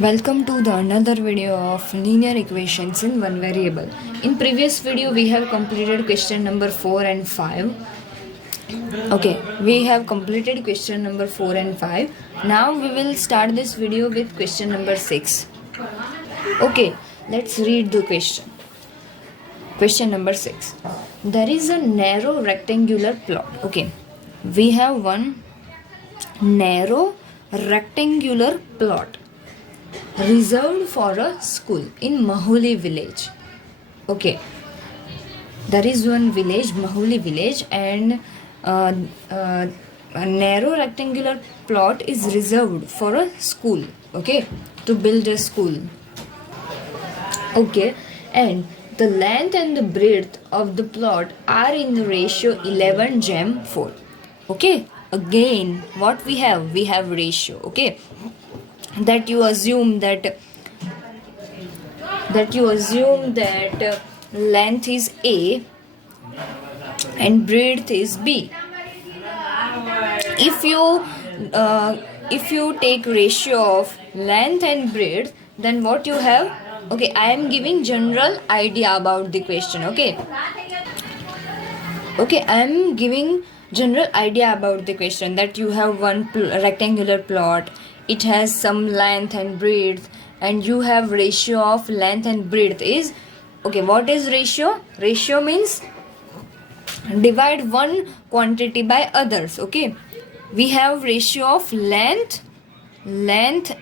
Welcome to the another video of linear equations in one variable. In previous video we have completed question number 4 and 5. Okay, we have completed question number 4 and 5. Now we will start this video with question number 6. Okay, let's read the question. Question number 6. There is a narrow rectangular plot. Okay, we have one narrow rectangular plot reserved for a school in Maholi village. Okay, there is one village, Maholi village, and a narrow rectangular plot is reserved for a school. Okay, to build a school. Okay, and the length and the breadth of the plot are in the ratio 11:4. Okay, again what we have ratio. Okay, that you assume that length is A and breadth is B. If you take ratio of length and breadth, then what you have? Okay, I am giving general idea about the question. Okay, I am giving general idea about the question, that you have one rectangular plot. It has some length and breadth, and you have ratio of length and breadth is, okay, what is ratio? Ratio means divide one quantity by others. Okay, we have ratio of length and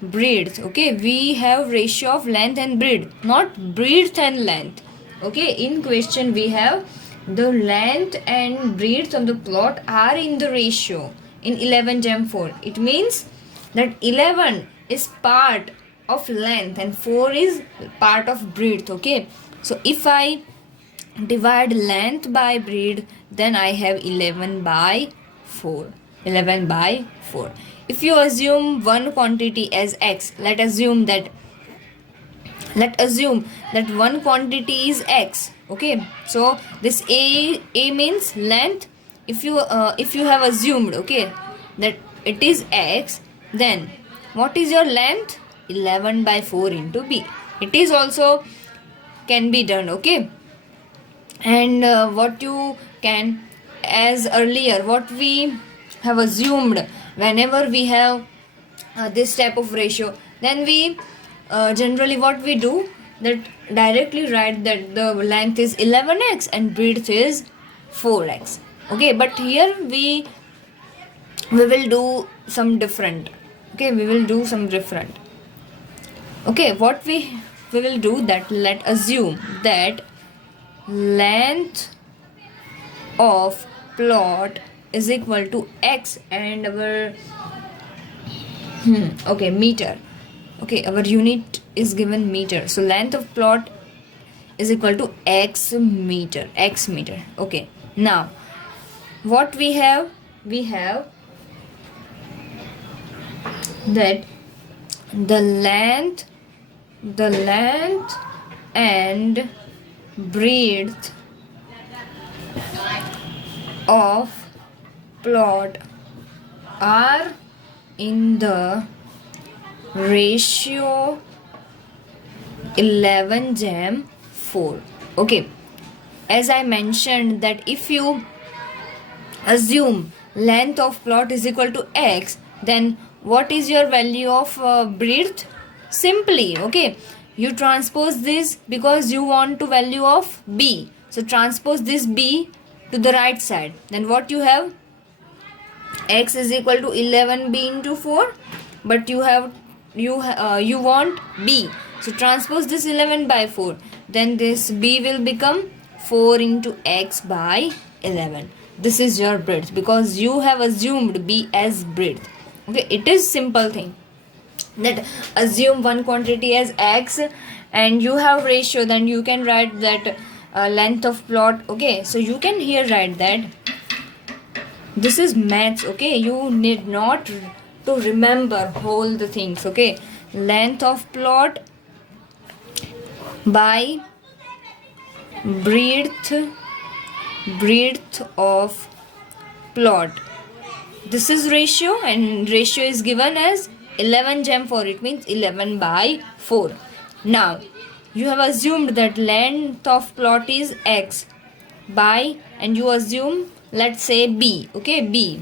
breadth. Okay, we have ratio of length and breadth, not breadth and length. Okay, in question we have the length and breadth of the plot are in the ratio in 11:4. It means that 11 is part of length and 4 is part of breadth. Okay, so if I divide length by breadth, then I have 11/4. If you assume one quantity as x, let assume that one quantity is x. Okay, so this a means length. If you have assumed, okay, that it is x, then what is your length? 11/4 into b. It is also can be done. Okay, and what you can, as earlier what we have assumed, whenever we have this type of ratio, then we generally what we do, that directly write that the length is 11x and breadth is 4x. Okay, but here we will do some different. Okay, we will do some different. Okay, what we will do, that let assume that length of plot is equal to x and our meter. Okay, our unit is given meter, so length of plot is equal to x meter. Okay, now what we have that the length and breadth of plot are in the ratio 11:4. Okay, as I mentioned that if you assume length of plot is equal to x, then what is your value of breadth? Simply, okay, you transpose this because you want to value of b, so transpose this b to the right side, then what you have? X is equal to 11b into 4, but you want b, so transpose this 11/4, then this b will become 4 into x by 11. This is your breadth because you have assumed b as breadth. Okay, it is simple thing, that assume one quantity as x and you have ratio, then you can write that length of plot. Okay, so you can here write that this is maths. Okay, you need not to remember whole the things. Okay, length of plot by breadth of plot. This is ratio, and ratio is given as 11 gem 4, it means 11 by 4. Now you have assumed that length of plot is x by, and you assume, let's say b, okay, b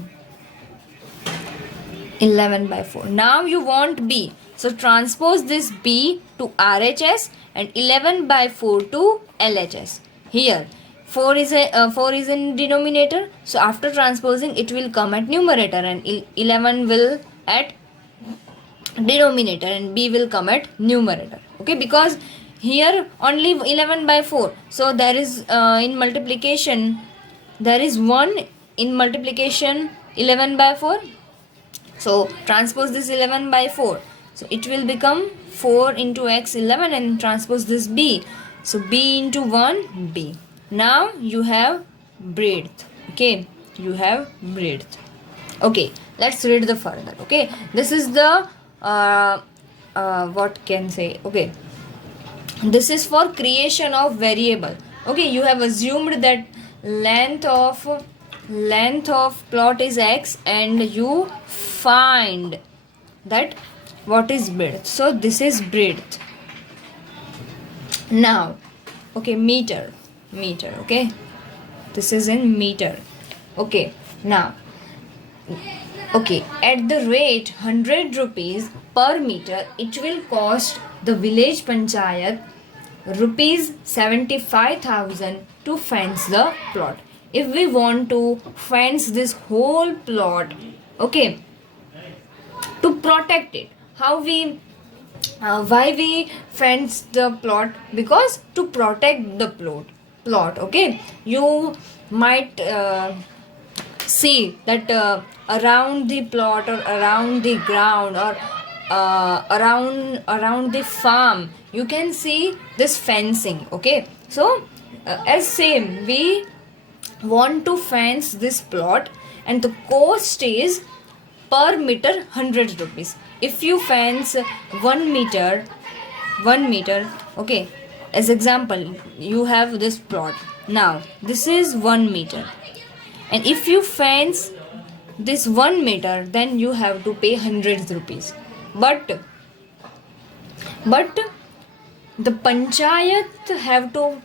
11 by 4. Now you want b, so transpose this b to RHS and 11 by 4 to LHS. Here 4 is in denominator, so after transposing it will come at numerator, and 11 will at denominator and b will come at numerator, okay, because here only 11 by 4, so there is in multiplication, there is 1 in multiplication 11 by 4, so transpose this 11 by 4, so it will become 4 into x 11, and transpose this b, so b into 1 b. Now you have breadth, okay, you have breadth. Okay, let's read the further. Okay, this is the what can say, okay, this is for creation of variable. Okay, you have assumed that length of plot is x, and you find that what is breadth, so this is breadth. Now, okay, meter, okay, this is in meter. Okay, now, okay, at the rate 100 rupees per meter, it will cost the village panchayat rupees 75,000 to fence the plot. If we want to fence this whole plot, okay, to protect it, how we why we fence the plot? Because to protect the plot, okay, you might see that around the plot or around the ground or around the farm, you can see this fencing, okay, so as same we want to fence this plot, and the cost is per meter 100 rupees. If you fence 1 meter, okay, as example, you have this plot, now this is 1 meter, and if you fence this 1 meter, then you have to pay 100 rupees. But the panchayat have to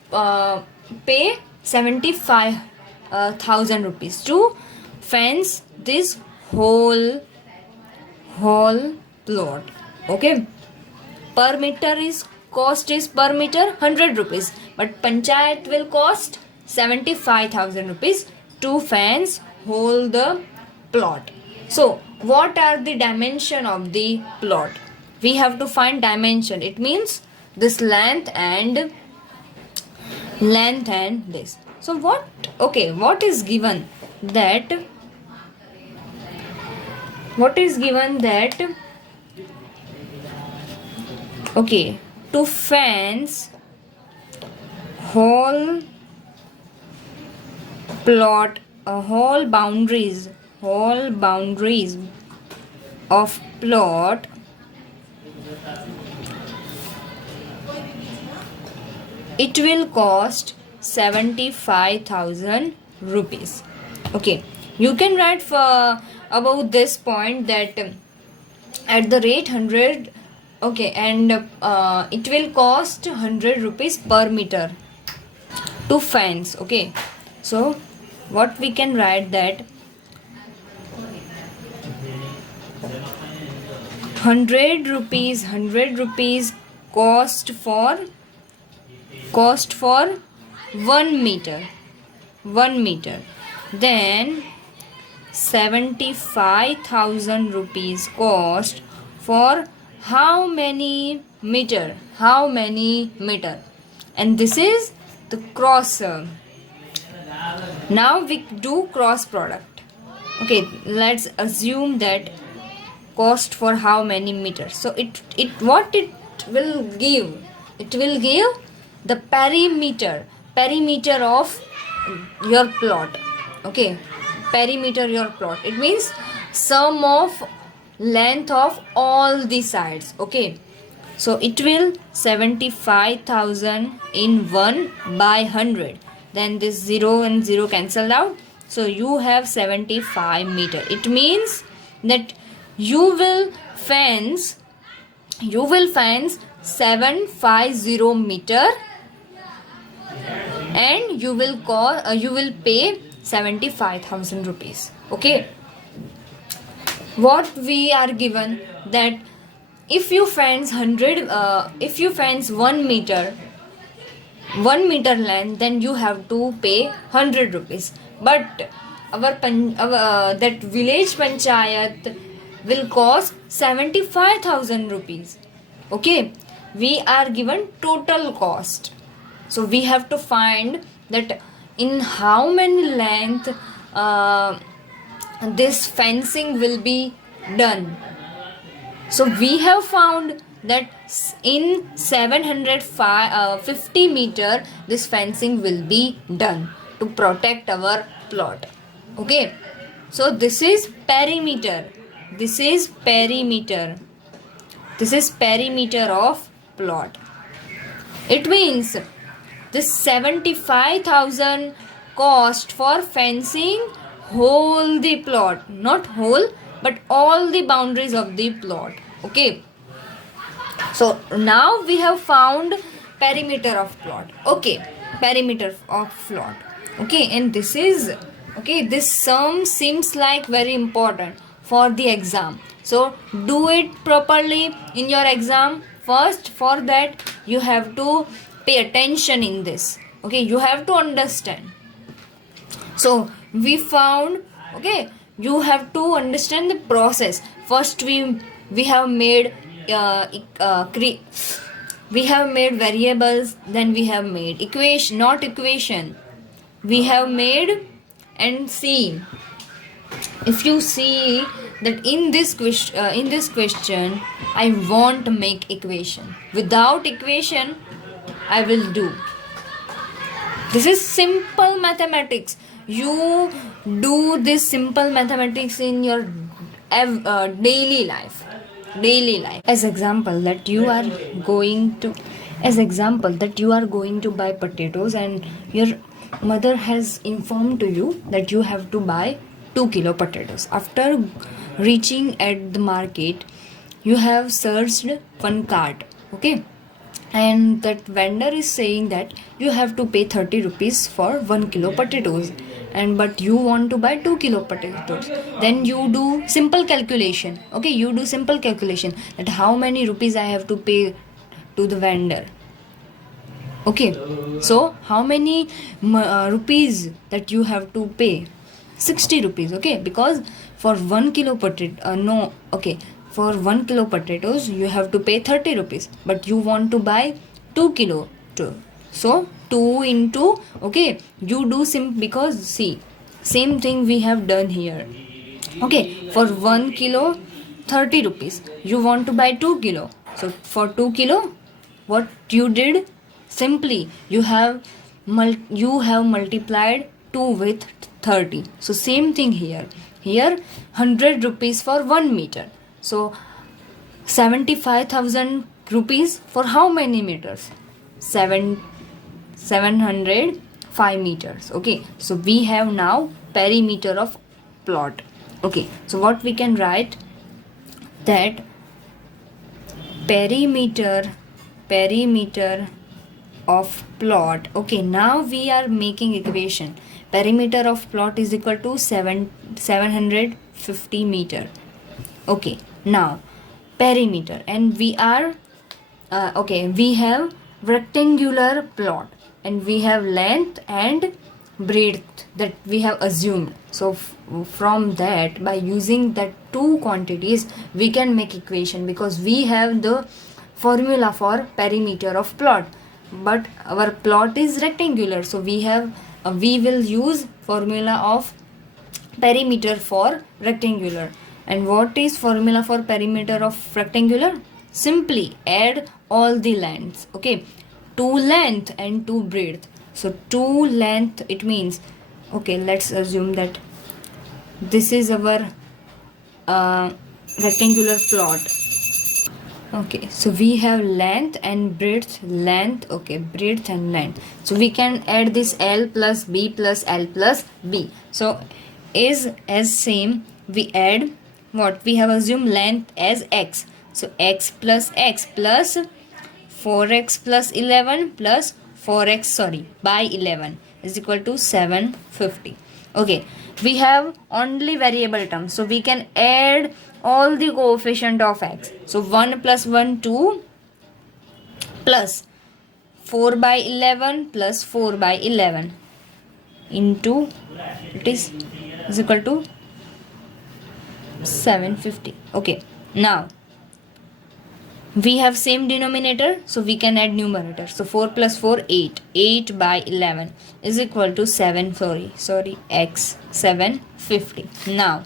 pay 75,000 rupees to fence this whole plot, okay. Per meter is cost is per meter 100 rupees, but panchayat will cost 75,000 rupees to fence whole the plot. So what are the dimension of the plot? We have to find dimension. It means this length and this. So what is given that okay, to fence whole plot, whole boundaries of plot, it will cost 75,000 rupees. Okay, you can write for about this point that at the rate 100, okay, and it will cost 100 rupees per meter to fence, okay. So what we can write that 100 rupees cost for 1 meter, then 75,000 rupees cost for how many meter, and this is the cross. Now we do cross product. Okay, let's assume that cost for how many meters. So it will give, the perimeter of your plot. Okay, perimeter your plot, it means sum of length of all the sides. Okay, so it will 75,000 in 1 by 100, then this 0 and 0 cancelled out, so you have 75 meter. It means that you will fence 750 meter, and you will pay 75,000 rupees. Okay, what we are given that if you fence 1 meter length, then you have to pay 100 rupees. But our that village panchayat will cost 75,000 rupees. Okay, we are given total cost, so we have to find that in how many length this fencing will be done. So we have found that in 750 meter this fencing will be done to protect our plot. Okay, so this is perimeter. This is perimeter of plot. It means this 75,000 cost for fencing whole the plot, not whole but all the boundaries of the plot. Okay, so now we have found perimeter of plot. Okay, perimeter of plot. Okay, and this sum seems like very important for the exam, so do it properly in your exam. First, for that you have to pay attention in this. Okay, you have to understand. So we found, okay, you have to understand the process. First we have made variables, then we have made equation we have made. And see, if you see that in this question I want to make equation. Without equation I will do. This is simple mathematics. You do this simple mathematics in your daily life. As example that you are going to buy potatoes, and your mother has informed to you that you have to buy 2 kilo potatoes. After reaching at the market, you have searched one cart. Okay, and that vendor is saying that you have to pay 30 rupees for 1 kilo potatoes, but you want to buy 2 kilo potatoes. Then you do simple calculation. Okay, you do simple calculation that how many rupees I have to pay to the vendor. Okay, so how many rupees that you have to pay? 60 rupees. Okay, because for 1 kilo for 1 kilo potatoes you have to pay 30 rupees, but you want to buy 2 kilo. So 2 into, okay, you do because see, same thing we have done here. Okay, for 1 kilo 30 rupees, you want to buy 2 kilo. So for 2 kilo, what you did? Simply you have multiplied 2 with 30. So same thing here 100 rupees for 1 meter. So 75,000 rupees for how many meters? 705 meters. Okay, so we have now perimeter of plot. Okay, so what we can write, that perimeter of plot. Okay, now we are making equation. Perimeter of plot is equal to 750 meter. Okay, now perimeter, and we are we have rectangular plot, and we have length and breadth that we have assumed. So from that, by using that two quantities, we can make equation, because we have the formula for perimeter of plot, but our plot is rectangular, so we will use formula of perimeter for rectangular. And what is formula for perimeter of rectangular? Simply add all the lengths. Okay, 2 length and 2 breadth. So 2 length, it means, okay, let's assume that this is our rectangular plot. Okay, so we have length and breadth, breadth and length. So we can add this L plus B plus L plus B. So is as same, we add what we have assumed length as x. So x plus 4x plus 11 plus 4x by 11 is equal to 750. Okay, we have only variable terms, so we can add all the coefficient of x. So 1 plus 1 2 plus 4 by 11 plus 4 by 11 into it is equal to 750. Okay, now we have same denominator, so we can add numerator. So 4 plus 4 8 by 11 is equal to 7 x 750. Now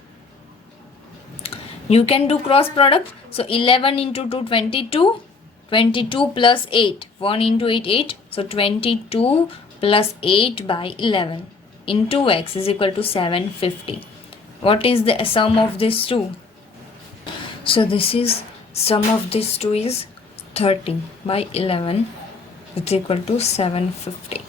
you can do cross product. So 11 into 2 22, 22 plus 8, 1 into 8 8, so 22 plus 8 by 11 into x is equal to 750. What is the sum of these two? So this is sum of these two is 30 by 11 is equal to 750.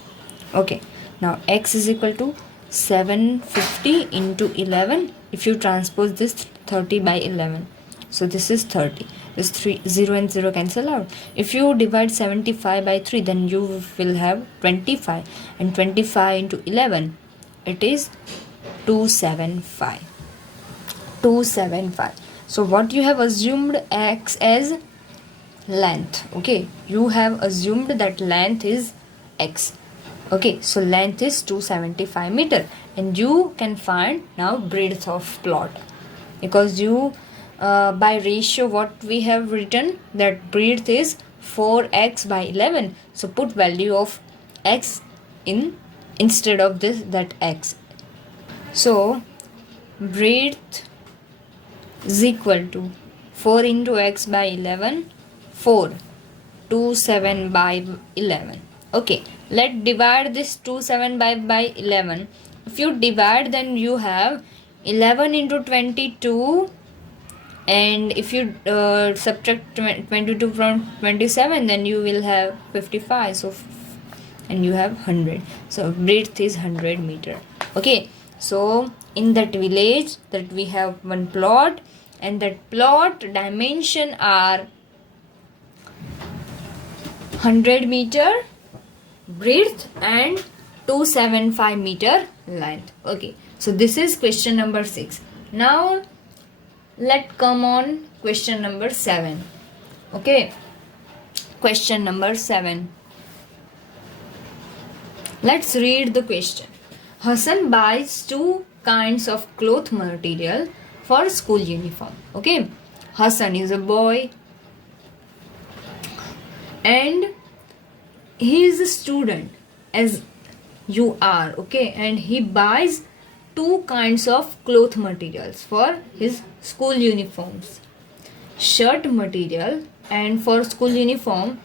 Okay, now x is equal to 750 into 11. If you transpose this 30 by 11, so this is 30. This 0 and 0 cancel out. If you divide 75 by 3, then you will have 25, and 25 into 11, it is 275. 275. So what you have assumed x as length. Okay, you have assumed that length is x. Okay, so length is 275 meter, and you can find now breadth of plot, because you by ratio what we have written that breadth is 4x by 11. So put value of x in instead of this, that x. So breadth is equal to 4 into x by 11, 27 by 11. Okay, let's divide this 27 by 11. If you divide, then you have 11 into 22, and if you subtract 22 from 27, then you will have 55. So and you have 100. So breadth is 100 meter. Okay, so in that village that we have one plot, and that plot dimension are 100 meter breadth and 275 meter length. Okay, so this is question number 6. Now let's come on question number 7. Okay, question number 7. Let's read the question. Hassan buys 2 kinds of cloth material for school uniform. Okay, Hassan is a boy and he is a student as you are. Okay, and he buys 2 kinds of cloth materials for his school uniforms. Shirt material, and for school uniform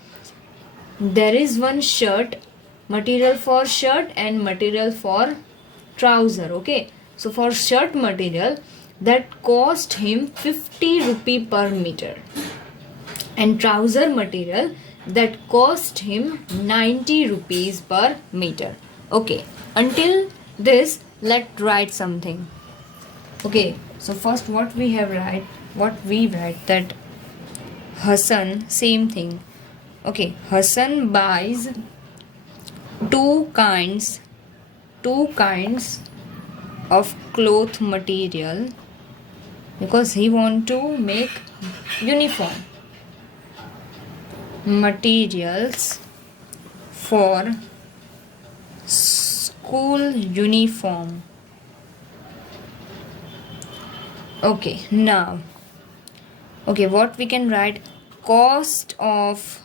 there is one shirt material for shirt and material for trouser. Okay, so for shirt material that cost him 50 rupee per meter, and trouser material that cost him 90 rupees per meter. Okay, until this let's write something. Okay, so first what we write that Hassan, same thing. Okay, Hassan buys 2 kinds of cloth material because he want to make uniform materials for school uniform. Okay, now what we can write, cost of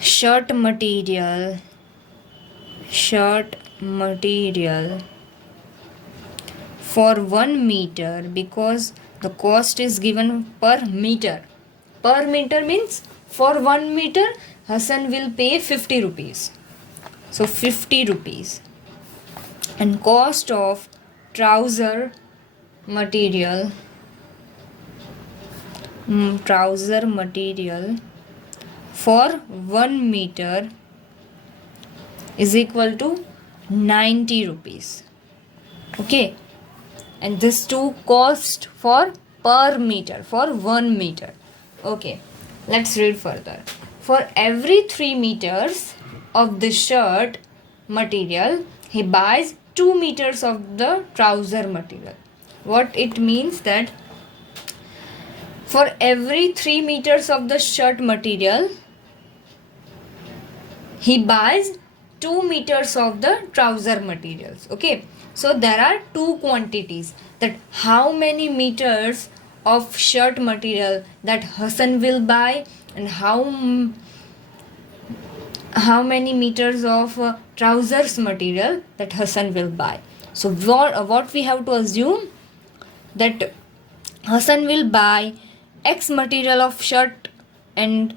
shirt material for 1 meter, because the cost is given per meter. Per meter means for 1 meter Hassan will pay 50 rupees. So 50 rupees. And cost of trouser material for 1 meter is equal to 90 rupees. Okay, and this 2 cost for per meter, for 1 meter. Okay, let's read further. For every 3 meters of the shirt material, he buys 2 meters of the trouser material. What it means that for every 3 meters of the shirt material, he buys 2 meters of the trouser materials. Okay, so there are two quantities, that how many meters of shirt material that Hassan will buy, and how many meters of trousers material that Hassan will buy. So what we have to assume, that Hassan will buy X material of shirt and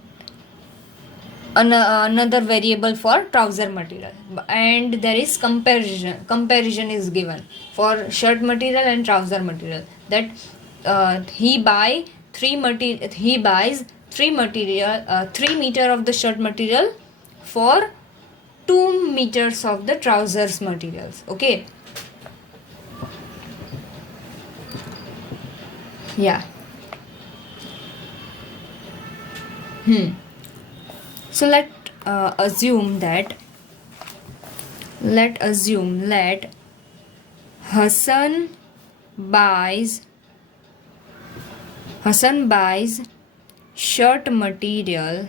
another variable for trouser material, and there is comparison is given for shirt material and trouser material, that he buys 3 meter of the shirt material for 2 meters of the trousers materials. Okay, yeah. So let assume that Hassan buys shirt material,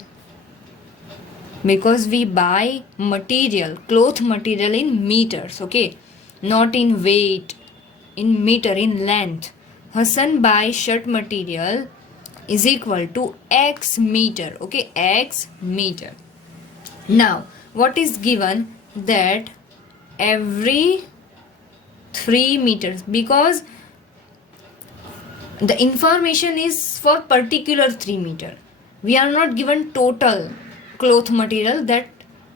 because we buy material, cloth material in meters, okay, not in weight, in meter, in length. Hassan buys shirt material is equal to X meter, okay, X meter. Now what is given, that every 3 meters, because the information is for particular 3 meter, we are not given total cloth material that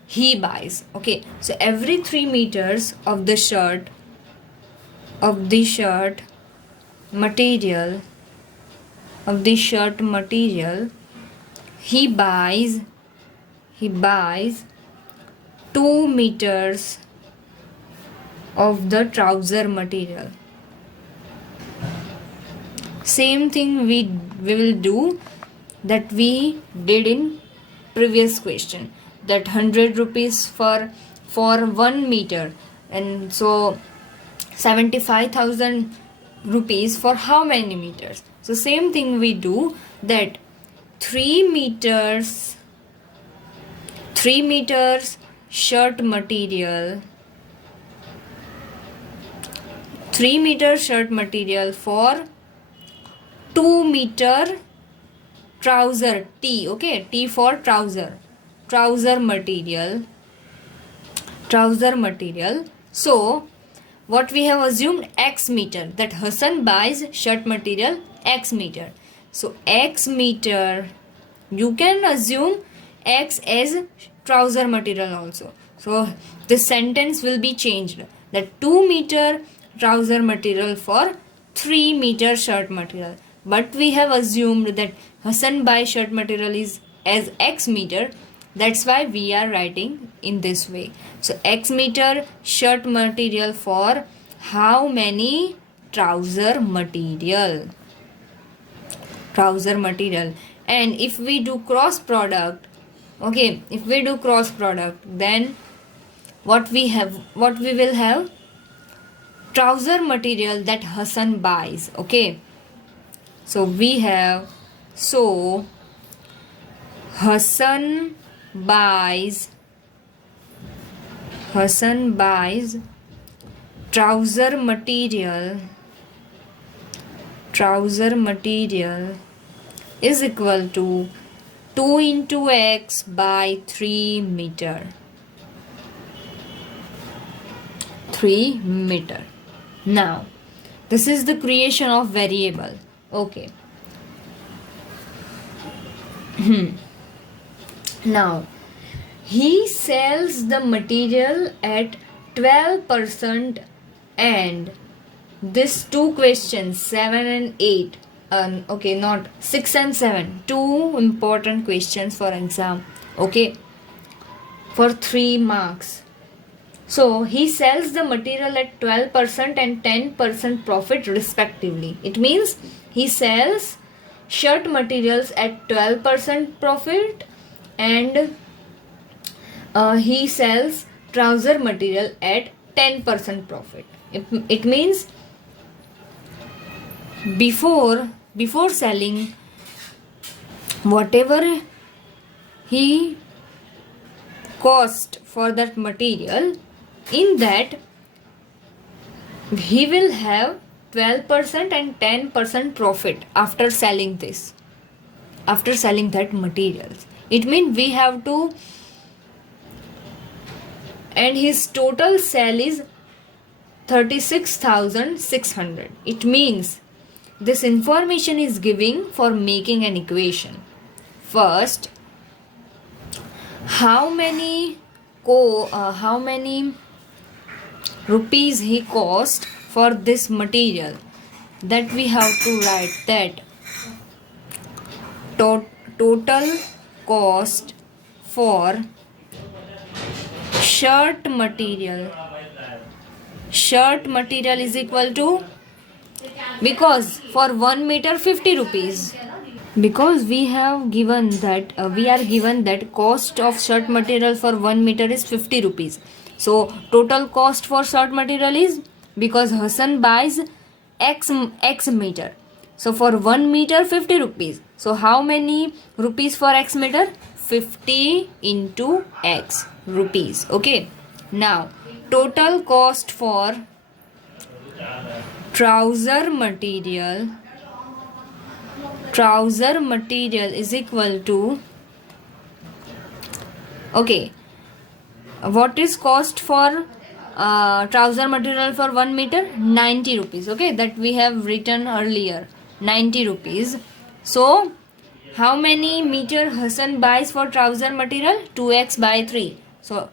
he buys. Okay, so every 3 meters of the shirt material, he buys 2 meters of the trouser material. Same thing we will do that we did in previous question, that 100 rupees for 1 meter, and so 75,000 rupees for how many meters. So same thing we do, that 3 meters shirt material, 3 meter shirt material for 2 meter trouser, T, okay, T for trouser material. So what we have assumed, X meter, that Hassan buys shirt material X meter. So X meter, you can assume X as trouser material also. So this sentence will be changed, that 2 meter trouser material for 3 meter shirt material. But we have assumed that Hassan buys shirt material is as X meter, that's why we are writing in this way. So X meter shirt material for how many trouser material. And if we do cross product, okay, then what we will have, trouser material that Hassan buys. Okay, so we have, so Hassan buys trouser material is equal to 2 into X by 3 meter. Now this is the creation of variable. Okay. Now he sells the material at 12%, and this two questions 7 and 8, okay, not 6 and 7, two important questions for exam, okay, for 3 marks. So he sells the material at 12% and 10% profit respectively. It means he sells shirt materials at 12% profit and he sells trouser material at 10% profit. It means before selling whatever he cost for that material, in that he will have 12% and 10% profit after selling this, after selling that materials. It means we have to, and his total sale is 36,600. It means this information is giving for making an equation. First, how many rupees he cost for this material, that we have to write that total cost for shirt material is equal to, because for 1 meter 50 rupees, because we have given that we are given that cost of shirt material for 1 meter is 50 rupees. So total cost for shirt material is, because Hassan buys x meter, so for 1 meter 50 rupees. So how many rupees for x meter? 50 into x rupees. Okay, now total cost for trouser material is equal to, okay, what is cost for trouser material for 1 meter? 90 rupees. Okay, that we have written earlier, 90 rupees. So how many meter Hassan buys for trouser material? 2x by 3. So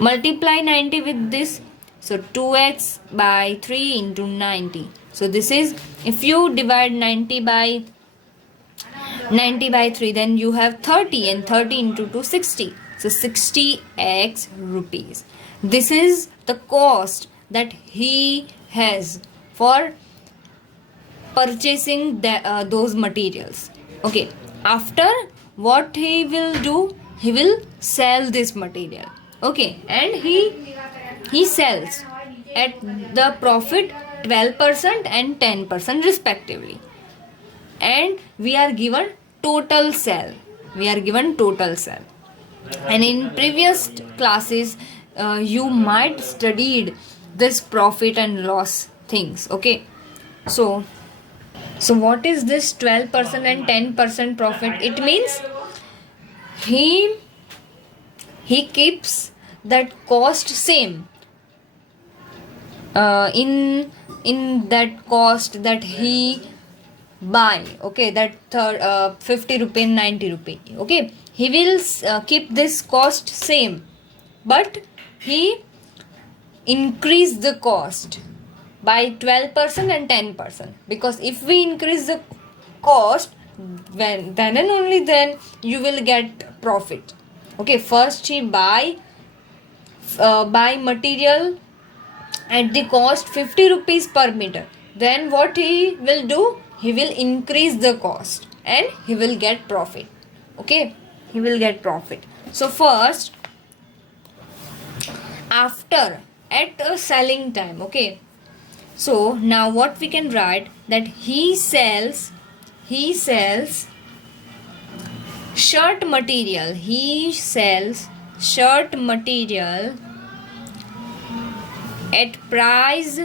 multiply 90 with this, so 2x by 3 into 90. So this is, if you divide 90 by 3, then you have 30, and 30 into 2 60. So 60x rupees. This is the cost that he has for purchasing those materials. Okay, after what he will do, he will sell this material. Okay, and he sells at the profit 12% and 10% respectively, and we are given total sale. And in previous classes you might studied this profit and loss things. Okay, so what is this 12% and 10% profit? It means he keeps that cost same in that cost that he buy. Okay, that 50 rupee and 90 rupee. Okay, he will keep this cost same, but he increase the cost by 12% and 10%, because if we increase the cost, then and only then you will get profit. Okay, first he buy material at the cost 50 rupees per meter. Then what he will do? He will increase the cost and he will get profit. Okay, he will get profit. So first, after, at a selling time. Okay, so now what we can write, that he sells shirt material. He sells shirt material at price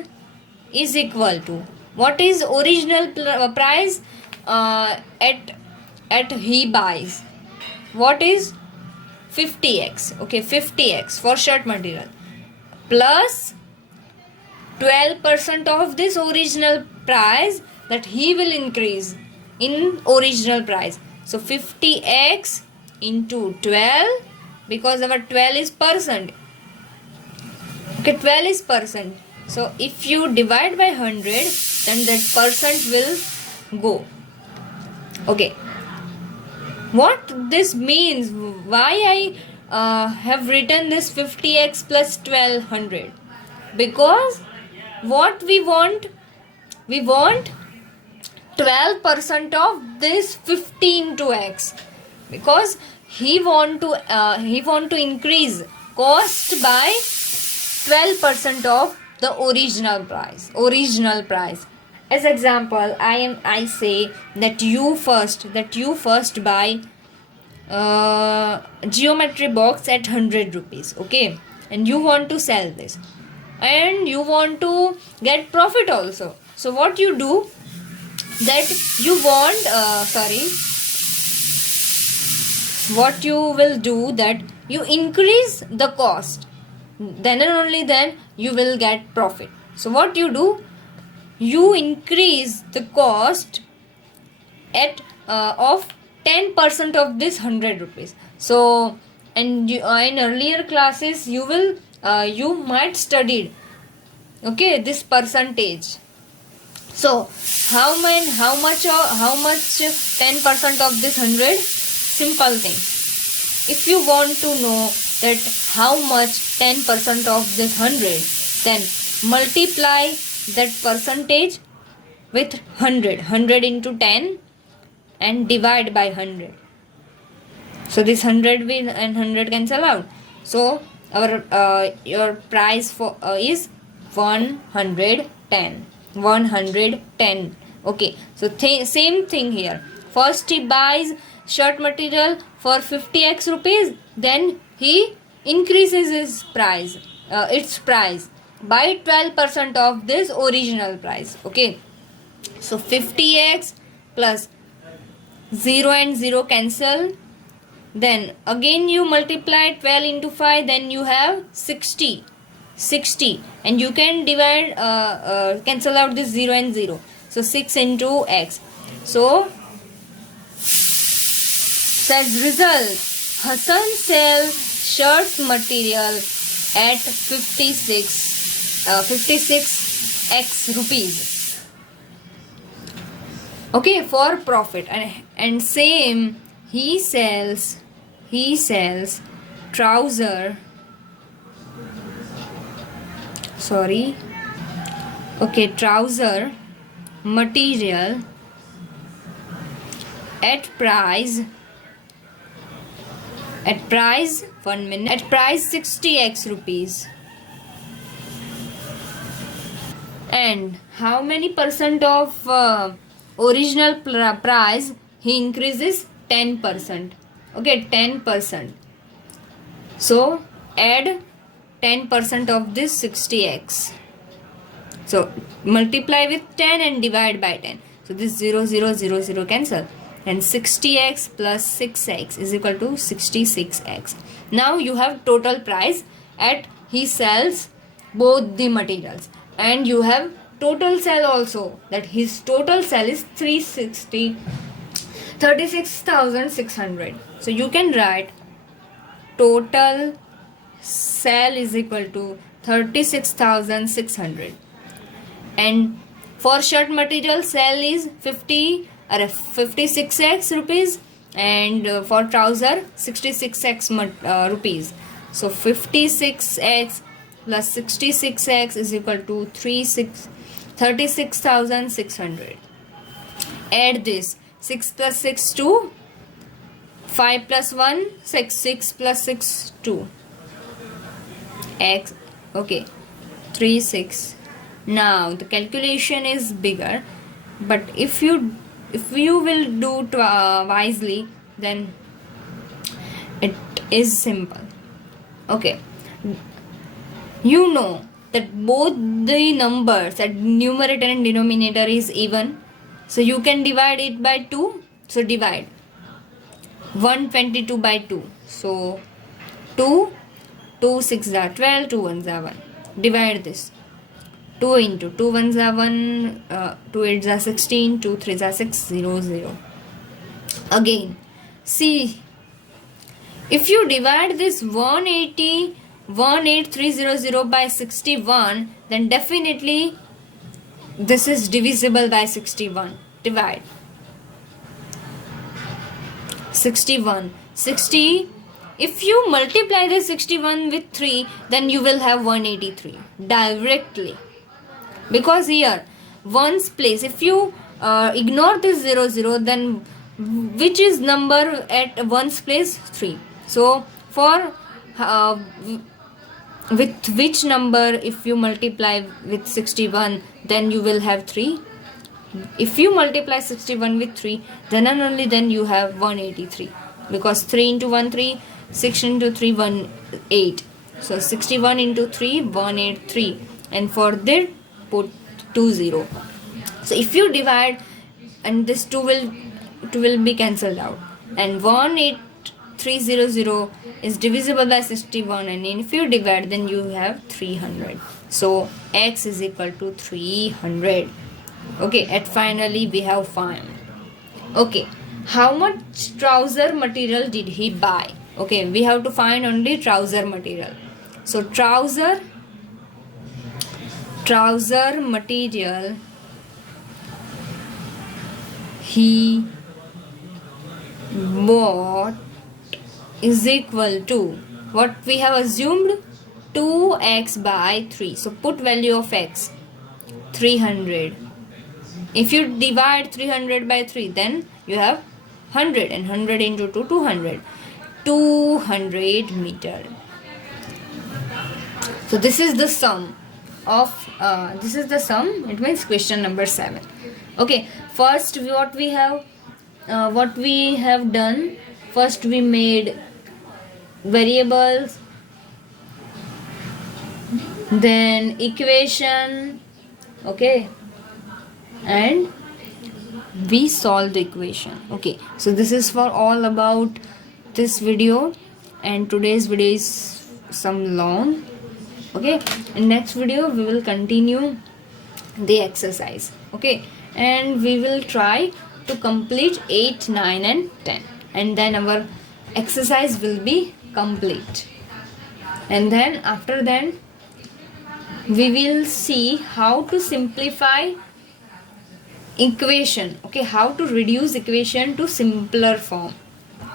is equal to, what is original price at he buys, what is 50x. Okay, 50x for shirt material plus 12% of this original price that he will increase in original price. So 50x into 12, because our 12 is percent. Okay, 12 is percent. So if you divide by 100, then that percent will go. Okay, what this means, why I have written this 50x plus 1200? Because what we want 12% of this 15 into x, because he want to increase cost by 12% of the original price. As example, I say that you first buy geometry box at 100 rupees, okay, and you want to sell this and you want to get profit also. So what you do, that you want what you will do, that you increase the cost, then and only then you will get profit. So what you do, you increase the cost at of 10% of this 100 rupees. So, and you, in earlier classes you will you might studied, okay, this percentage. So how much 10% of this 100? Simple thing. If you want to know that how much 10% of this 100, then multiply that percentage with 100 into 10 and divide by 100. So this 100 and 100 cancel out. So our your price for is 110. Okay, so same thing here. First he buys shirt material for 50x rupees, then he increases his price, its price by 12% of this original price. Okay, so 50x plus 0 and 0 cancel, then again you multiply 12 into 5, then you have 60, and you can divide cancel out this 0 and 0, so 6 into x. So says result, Hassan sells shirt material at 56x rupees, okay, for profit. And same, he sells trouser material at price 60x rupees. And how many percent of original price he increases? 10%. Okay, 10%. So add 10% of this 60x. So multiply with 10 and divide by 10. So this 0 cancel, and 60x plus 6x is equal to 66x. Now you have total price at he sells both the materials, and you have total sell also, that his total sell is 36,600. So you can write total sell is equal to 36,600, and for shirt material sell is 56x rupees, and for trouser 66x rupees. So 56x plus 66x is equal to 36,600. Add this 6 plus 6 2, 5 plus 1 6, 6 plus 6 2 x, okay, 3 6. Now the calculation is bigger, but if you will do wisely, then it is simple. Okay, you know that both the numbers at numerator and denominator is even, so you can divide it by 2. So divide 122 by 2. So 2 6 are 12, 2 1s are 1. Divide this. 2 into 2 1s are 1, 2 8s are 16, 2 3s are 6, 0 0. Again, see, if you divide this 18300 by 61, then definitely this is divisible by 61. Divide 61. 60 if you multiply the 61 with 3, then you will have 183 directly, because here ones place, if you ignore this 0 0, then which is number at ones place? 3. So for with which number if you multiply with 61, then you will have 3. If you multiply 61 with 3, then and only then you have 183, because 3 into 1 3, 6 into 3 1 8, so 61 into 3 183, and for that put 20. So if you divide, and this 2 will be cancelled out, and 18300 is divisible by 61, and if you divide, then you have 300. So x is equal to 300. Okay, and finally we have found. Okay, how much trouser material did he buy? Okay, we have to find only trouser material. So trouser material he bought is equal to, what we have assumed, 2x by 3. So put value of x, 300. If you divide 300 by 3, then you have 100, and 100 into 2, 200. 200 meter. So this is the sum of, it means question number 7. Okay, first what we have done, first we made variables, then equation, okay, and we solve the equation. Okay, so this is for all about this video, and today's video is some long. Okay, in next video we will continue the exercise. Okay, and we will try to complete 8, 9 and 10, and then our exercise will be complete, and then after that we will see how to simplify equation. Okay, how to reduce equation to simpler form,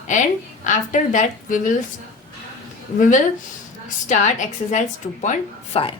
and after that we will start exercise 2.5.